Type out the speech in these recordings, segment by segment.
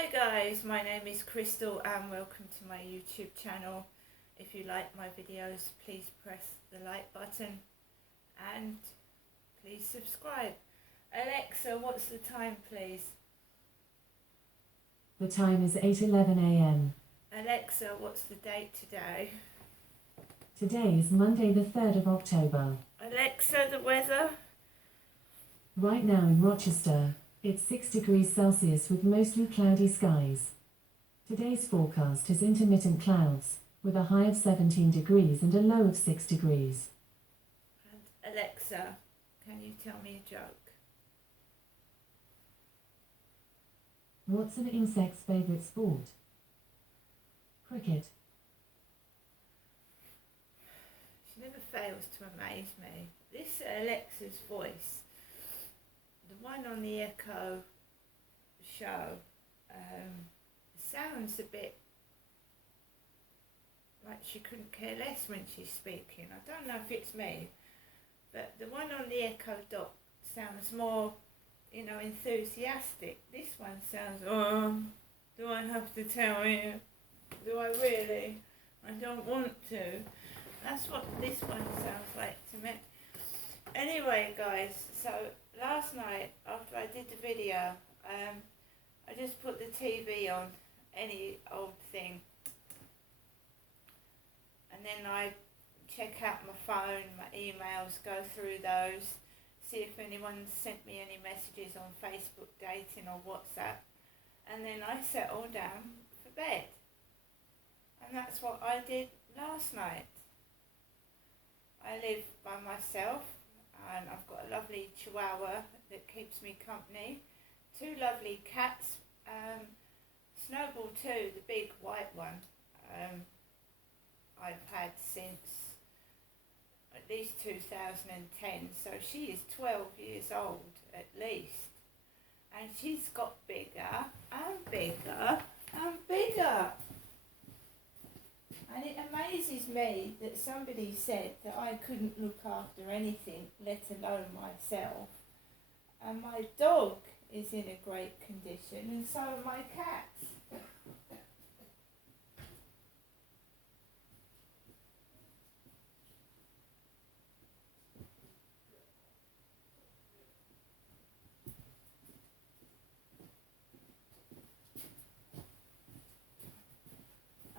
Hi guys, my name is Crystal and welcome to my YouTube channel. If you like my videos, please press the like button and please subscribe. Alexa, what's the time please? The time is 8:11 a.m. Alexa, what's the date today? Today is Monday the 3rd of October. Alexa, the weather? Right now in Rochester, it's 6 degrees Celsius with mostly cloudy skies. Today's forecast is intermittent clouds, with a high of 17 degrees and a low of 6 degrees. And Alexa, can you tell me a joke? What's an insect's favourite sport? Cricket. She never fails to amaze me. This Alexa's voice, the one on the Echo show, sounds a bit like she couldn't care less when she's speaking. I don't know if it's me, but the one on the Echo Dot sounds more, enthusiastic. This one sounds, do I have to tell you? Do I really? I don't want to. That's what this one sounds like to me. Anyway, guys, so last night after I did the video, I just put the TV on, any old thing, and then I check out my phone, my emails, go through those, see if anyone sent me any messages on Facebook dating or WhatsApp, and then I settle down for bed. And that's what I did last night. I live by myself and I've got a lovely chihuahua that keeps me company, two lovely cats, Snowball too, the big white one, I've had since at least 2010, so she is 12 years old at least, and she's got bigger and bigger and bigger. And it amazes me that somebody said that I couldn't look after anything, let alone myself. And my dog is in a great condition, and so are my cats.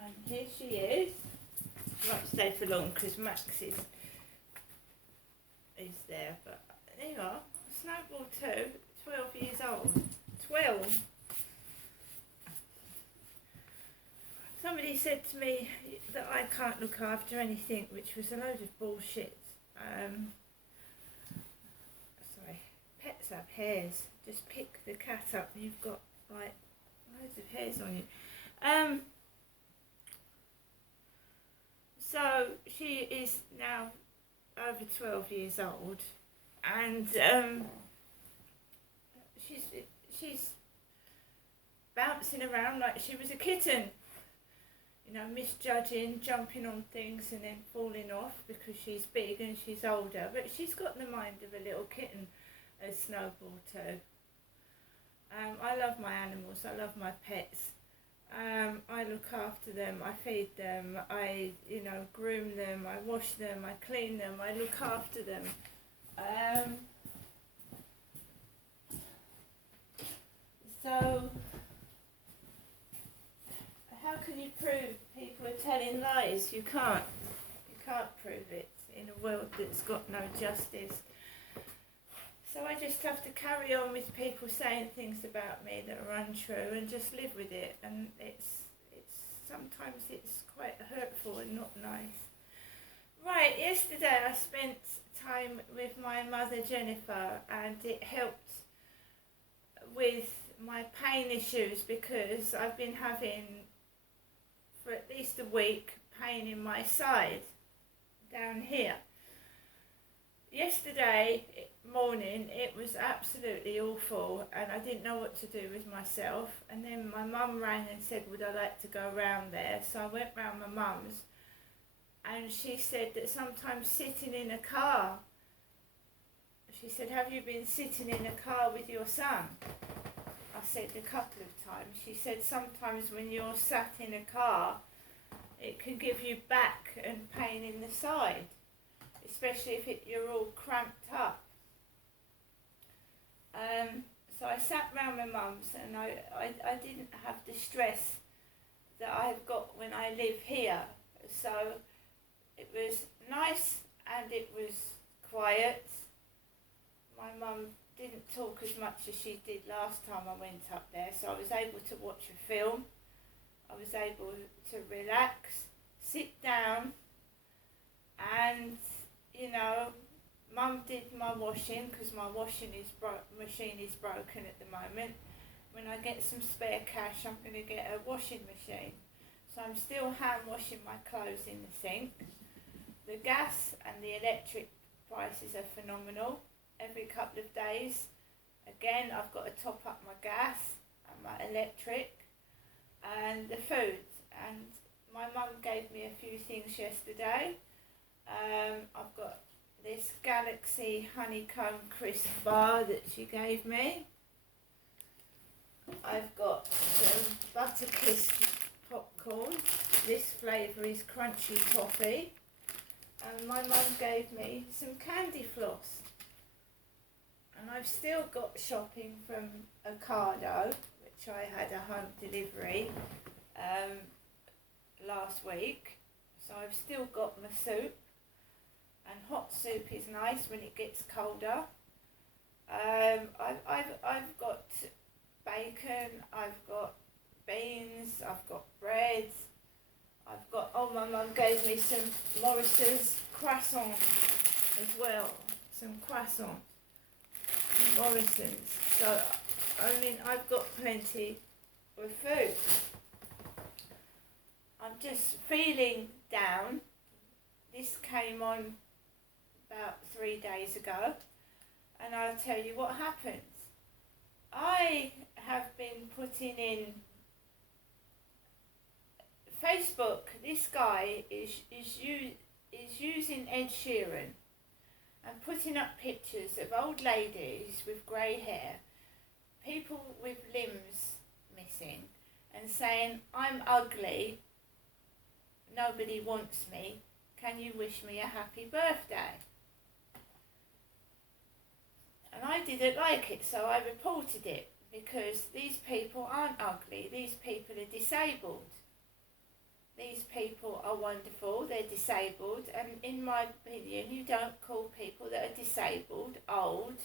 And here she is. She won't stay for long because Max is there, but there you are. Snowball too, 12 years old. 12. Somebody said to me that I can't look after anything, which was a load of bullshit. Sorry, pets have hairs. Just pick the cat up and you've got like loads of hairs on you. So she is now over 12 years old, and she's bouncing around like she was a kitten, misjudging, jumping on things and then falling off because she's big and she's older, but she's got the mind of a little kitten, as Snowball too. I love my animals, I love my pets. I look after them, I feed them, I, groom them, I wash them, I clean them, I look after them. So, how can you prove people are telling lies? You can't. You can't prove it in a world that's got no justice. So I just have to carry on with people saying things about me that are untrue and just live with it. And sometimes it's quite hurtful and not nice. Right, yesterday I spent time with my mother Jennifer, and it helped with my pain issues because I've been having for at least a week pain in my side down here. Yesterday morning it was absolutely awful and I didn't know what to do with myself, and then my mum rang and said would I like to go round there, so I went round my mum's, and she said that sometimes sitting in a car, she said, have you been sitting in a car with your son? I said a couple of times. She said sometimes when you're sat in a car, it can give you back and pain in the side, especially if you're all cramped up. So I sat round my mum's, and I didn't have the stress that I've got when I live here. So it was nice and it was quiet. My mum didn't talk as much as she did last time I went up there, so I was able to watch a film. I was able to relax, sit down, and, you know, Mum did my washing, because my washing machine is broken at the moment. When I get some spare cash, I'm going to get a washing machine. So I'm still hand washing my clothes in the sink. The gas and the electric prices are phenomenal. Every couple of days, again, I've got to top up my gas and my electric and the food. And my mum gave me a few things yesterday. I've got this Galaxy Honeycomb Crisp bar that she gave me. I've got some Butterkist popcorn. This flavour is crunchy toffee. And my mum gave me some candy floss. And I've still got shopping from Ocado, which I had a home delivery last week. So I've still got my soup. And hot soup is nice when it gets colder. I've got bacon, I've got beans, I've got bread, I've got, oh, my mum gave me some Morrison's croissant as well, some croissant from Morrison's. So, I mean, I've got plenty of food. I'm just feeling down. This came on about 3 days ago, and I'll tell you what happens. I have been putting in Facebook. This guy is using Ed Sheeran and putting up pictures of old ladies with grey hair, people with limbs missing, and saying, "I'm ugly, nobody wants me, can you wish me a happy birthday?" And I didn't like it, so I reported it, because these people aren't ugly, these people are disabled. These people are wonderful, they're disabled, and in my opinion, you don't call people that are disabled, old,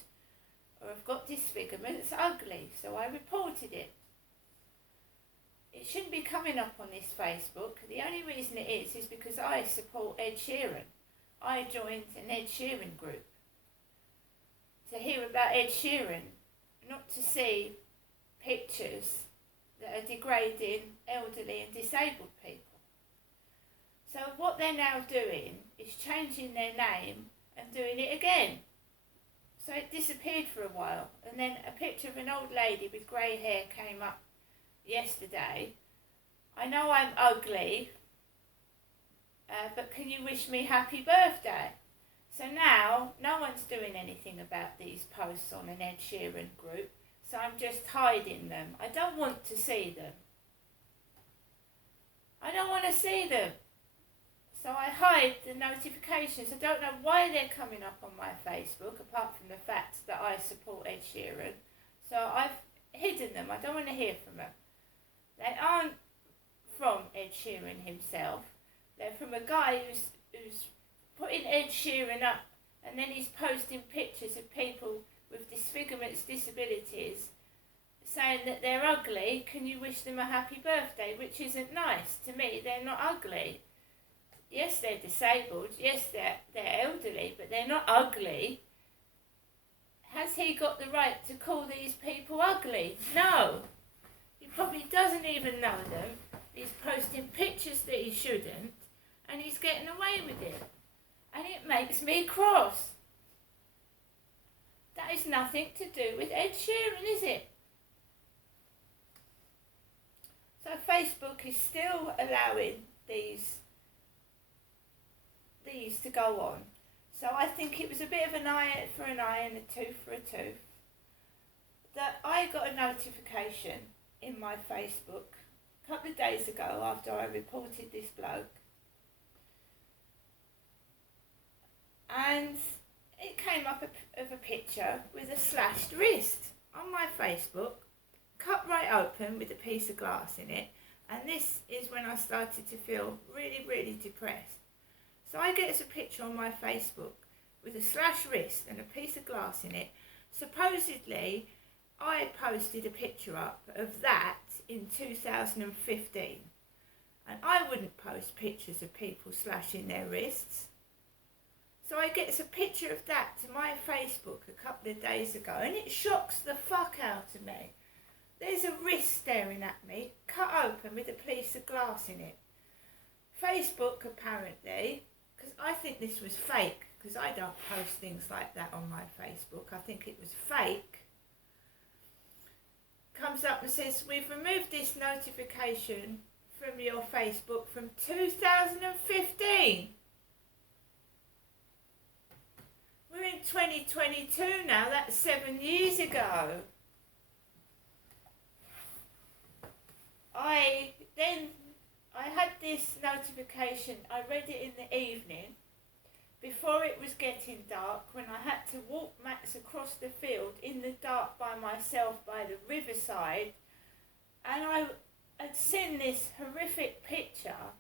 or have got disfigurements ugly, so I reported it. It shouldn't be coming up on this Facebook. The only reason it is because I support Ed Sheeran. I joined an Ed Sheeran group to hear about Ed Sheeran, not to see pictures that are degrading elderly and disabled people. So what they're now doing is changing their name and doing it again. So it disappeared for a while, and then a picture of an old lady with grey hair came up yesterday. I know I'm ugly, but can you wish me happy birthday? So now no one's doing anything about these posts on an Ed Sheeran group, so I'm just hiding them. I don't want to see them. I don't want to see them. So I hide the notifications. I don't know why they're coming up on my Facebook, apart from the fact that I support Ed Sheeran. So I've hidden them. I don't want to hear from them. They aren't from Ed Sheeran himself. They're from a guy who's putting Ed Sheeran up, and then he's posting pictures of people with disfigurements, disabilities, saying that they're ugly. Can you wish them a happy birthday? Which isn't nice. To me, they're not ugly. Yes, they're disabled. Yes, they're elderly, but they're not ugly. Has he got the right to call these people ugly? No. He probably doesn't even know them. He's posting pictures that he shouldn't, and he's getting away with it. And it makes me cross. That is nothing to do with Ed Sheeran, is it? So Facebook is still allowing these to go on. So I think it was a bit of an eye for an eye and a tooth for a tooth. that I got a notification in my Facebook a couple of days ago after I reported this bloke, and it came up of a picture with a slashed wrist on my Facebook, cut right open with a piece of glass in it. And this is when I started to feel really, really depressed. So I get a picture on my Facebook with a slashed wrist and a piece of glass in it. Supposedly, I posted a picture up of that in 2015. And I wouldn't post pictures of people slashing their wrists. So I get a picture of that to my Facebook a couple of days ago, and it shocks the fuck out of me. There's a wrist staring at me, cut open with a piece of glass in it. Facebook apparently, because I think this was fake, because I don't post things like that on my Facebook, I think it was fake, comes up and says, we've removed this notification from your Facebook from 2015. We're in 2022 now, that's 7 years ago. I had this notification, I read it in the evening, before it was getting dark, when I had to walk Max across the field in the dark by myself by the riverside, and I had seen this horrific picture.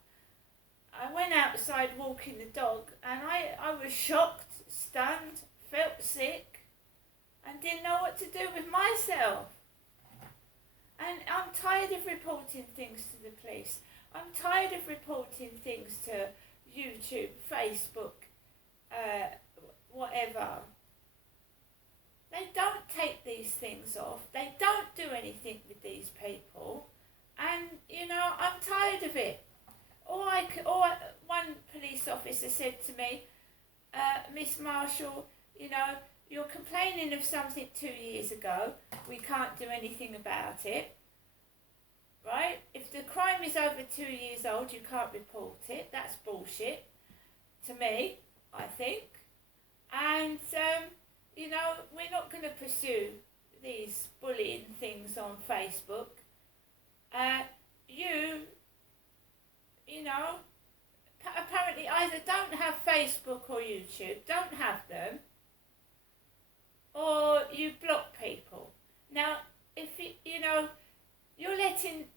I went outside walking the dog, and I was shocked, stunned, felt sick, and didn't know what to do with myself. And I'm tired of reporting things to the police. I'm tired of reporting things to YouTube, Facebook, whatever. They don't take these things off. They don't do anything with these people. And, you know, I'm tired of it. Or one police officer said to me, Miss Marshall, you know, you're complaining of something 2 years ago. We can't do anything about it. Right? If the crime is over 2 years old, you can't report it. That's bullshit. To me, I think. And, you know, we're not going to pursue these bullying things on Facebook. You know, apparently either don't have Facebook or YouTube, don't have them, or you block people. Now, if you know, you're letting,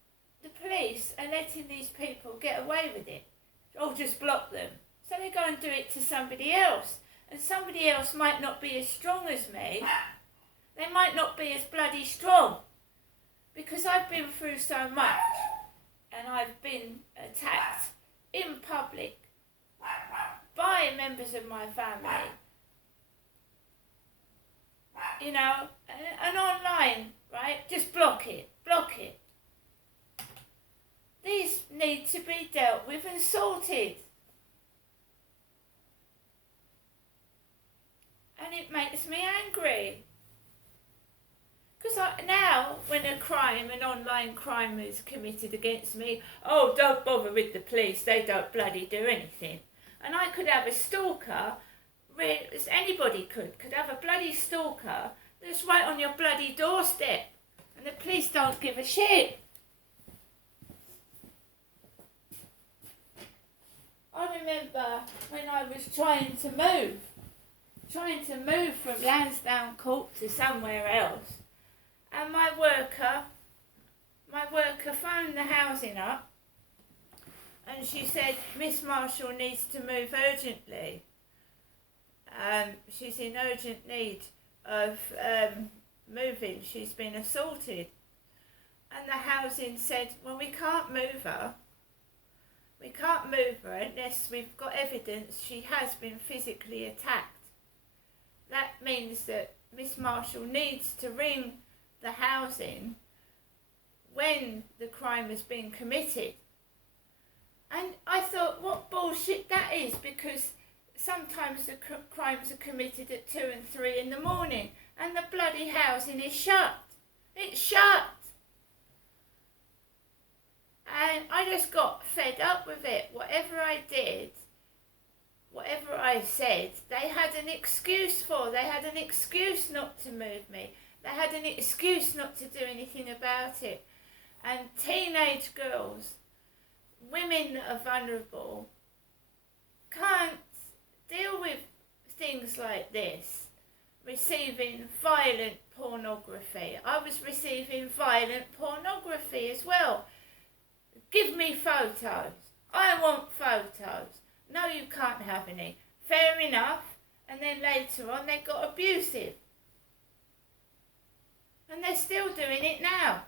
the police are letting these people get away with it, or just block them. So they go and do it to somebody else, and somebody else might not be as strong as me. They might not be as bloody strong, because I've been through so much, and I've been attacked in public by members of my family, you know, and online, right? Just block it. These need to be dealt with and sorted. And it makes me angry. Because now, when an online crime is committed against me, oh, don't bother with the police, they don't bloody do anything. And I could have a stalker, anybody could have a bloody stalker that's right on your bloody doorstep, and the police don't give a shit. I remember when I was trying to move from Lansdowne Court to somewhere else, and my worker phoned the housing up, and she said, Miss Marshall needs to move urgently. She's in urgent need of moving. She's been assaulted. And the housing said, well, we can't move her. We can't move her unless we've got evidence she has been physically attacked. That means that Miss Marshall needs to ring the housing when the crime has been committed. And I thought, what bullshit that is, because sometimes the crimes are committed at 2 and 3 in the morning, and the bloody housing is shut. It's shut. And I just got fed up with it. Whatever I did, whatever I said, they had an excuse for. They had an excuse not to move me. They had an excuse not to do anything about it. And teenage girls, women that are vulnerable, can't deal with things like this. Receiving violent pornography. I was receiving violent pornography as well. Give me photos. I want photos. No, you can't have any. Fair enough. And then later on they got abusive. And they're still doing it now.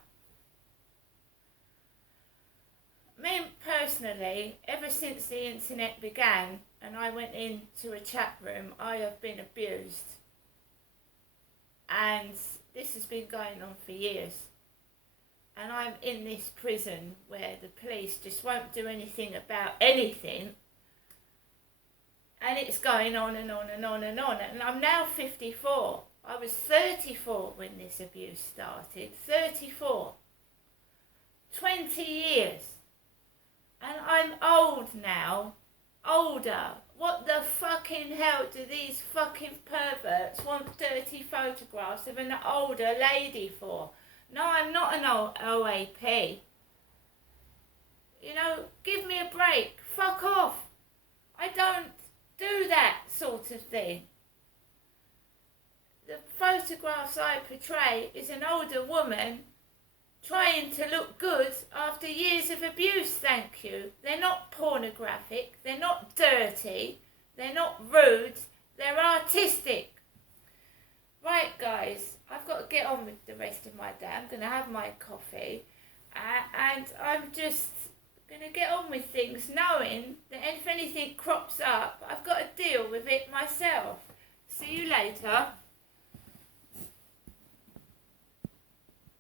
Me personally, ever since the internet began and I went into a chat room, I have been abused. And this has been going on for years. And I'm in this prison where the police just won't do anything about anything. And it's going on and on and on and on. And I'm now 54. I was 34 when this abuse started. 34. 20 years. And I'm old now. Older. What the fucking hell do these fucking perverts want dirty photographs of an older lady for? No, I'm not an OAP. You know, give me a break. Fuck off. I don't do that sort of thing. The photographs I portray is an older woman trying to look good after years of abuse, thank you. They're not pornographic, they're not dirty, they're not rude, they're artistic. Right guys, I've got to get on with the rest of my day. I'm going to have my coffee and I'm just going to get on with things knowing that if anything crops up, I've got to deal with it myself. See you later.